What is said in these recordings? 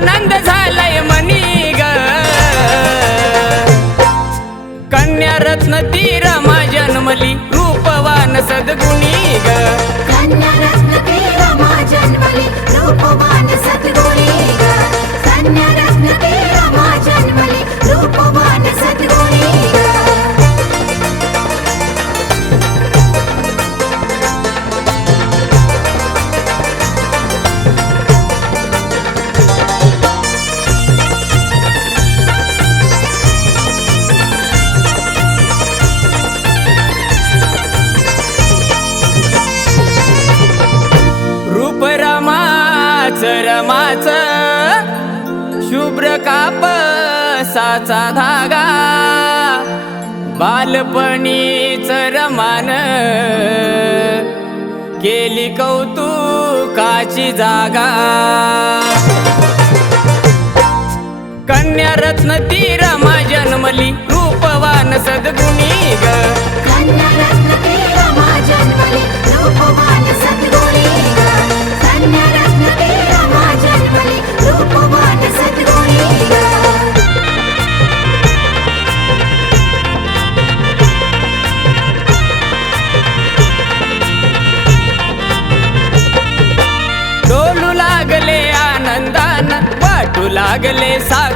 आनंद झालाय मनी ग. कन्या रत्न तीर मा जन्मली रूपवान सद्गुणी ग. कन्या रत्न तीर मा जन्मली रूपवान कापसाचा धागा बालपणीच रमान. केली कौतुकाची जागा. कन्यारत्न ती रमा जन्मली रूपवान सद्गुणी.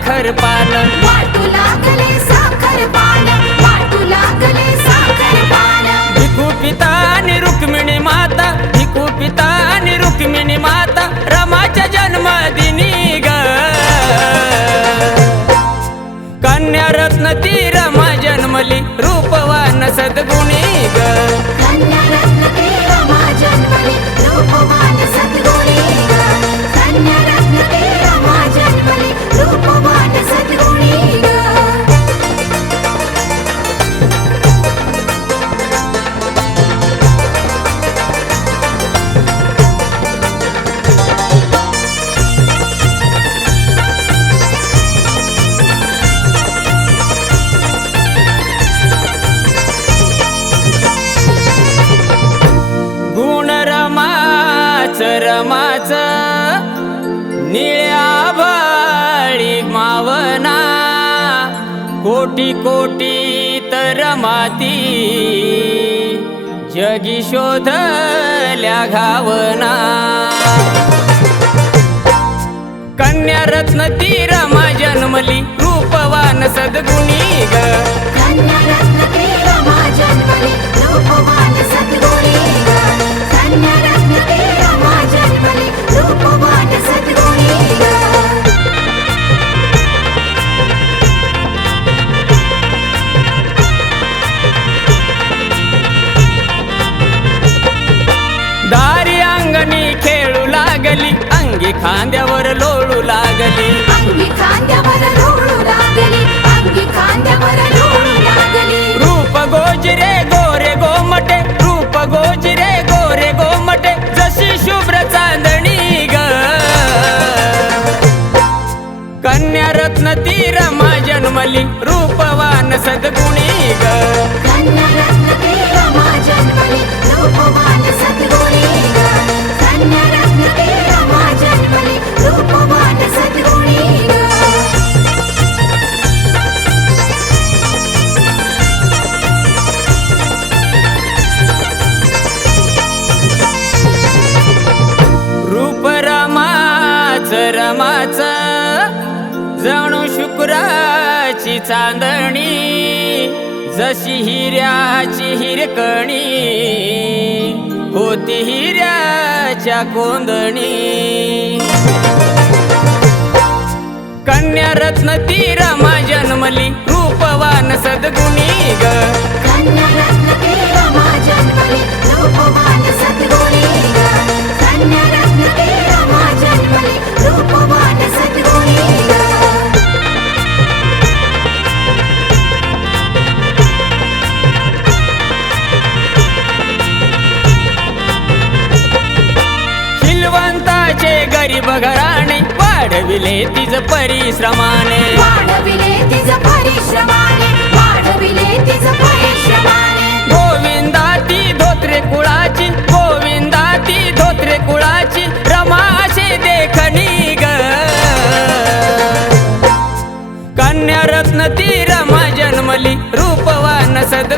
साखर पान. वाटू लागले साखर पान. वाटू लागले साखर पान. भिकू पिता आणि रुक्मिणी माता भिकू पिता आणि रुक्मिणी माता रमाच्या जन्मदिनी ग रमाच निळ्या भाळी मावना. कोटी कोटी तर माती. जगी शोधल्या घावना. कन्यारत्न ती रमा जन्मली. रूपवान सद्गुणी ग. खांद्यावर लोळू लागली. रूप गोजिरे गोरे गोमटे रूप गोजिरे गोरे गोमटे जशी शुभ्र चांदणी ग. कन्यारत्न ती रमा जन्मली रूपवान सद्गुणी ग. कन्यारत्न ती रमा जन्मली रूपवान सद्गुणी ग. जणू शुक्राची चांदणी जशी हिऱ्याची हिरकणी होती हिऱ्याच्या कोंदणी. कन्यारत्न ती रमा जन्मली रूपवान सद्गुणी ग. कन्यारत्न ती रमा जन्मली घराणे वाढविले तिज परिश्रमाने. वाढविले तिज परिश्रमाने वाढविले तिज परिश्रमाने. गोविंदा ती धोत्रे कुळाची गोविंदा ती धोत्रे कुळाची रमाशे देखणी ग. कन्यारत्न ती रमा जन्मली रूपवान सद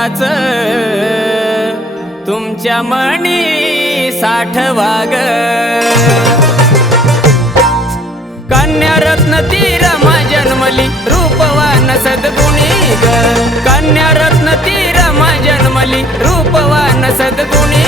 गोविंदाच तुमच्या मणी साठवा ग कन्या रत्न ती रमा जन्मली रूपवान सद्गुणी ग. कन्या रत्न ती रमा जन्मली रूपवान सद्गुणी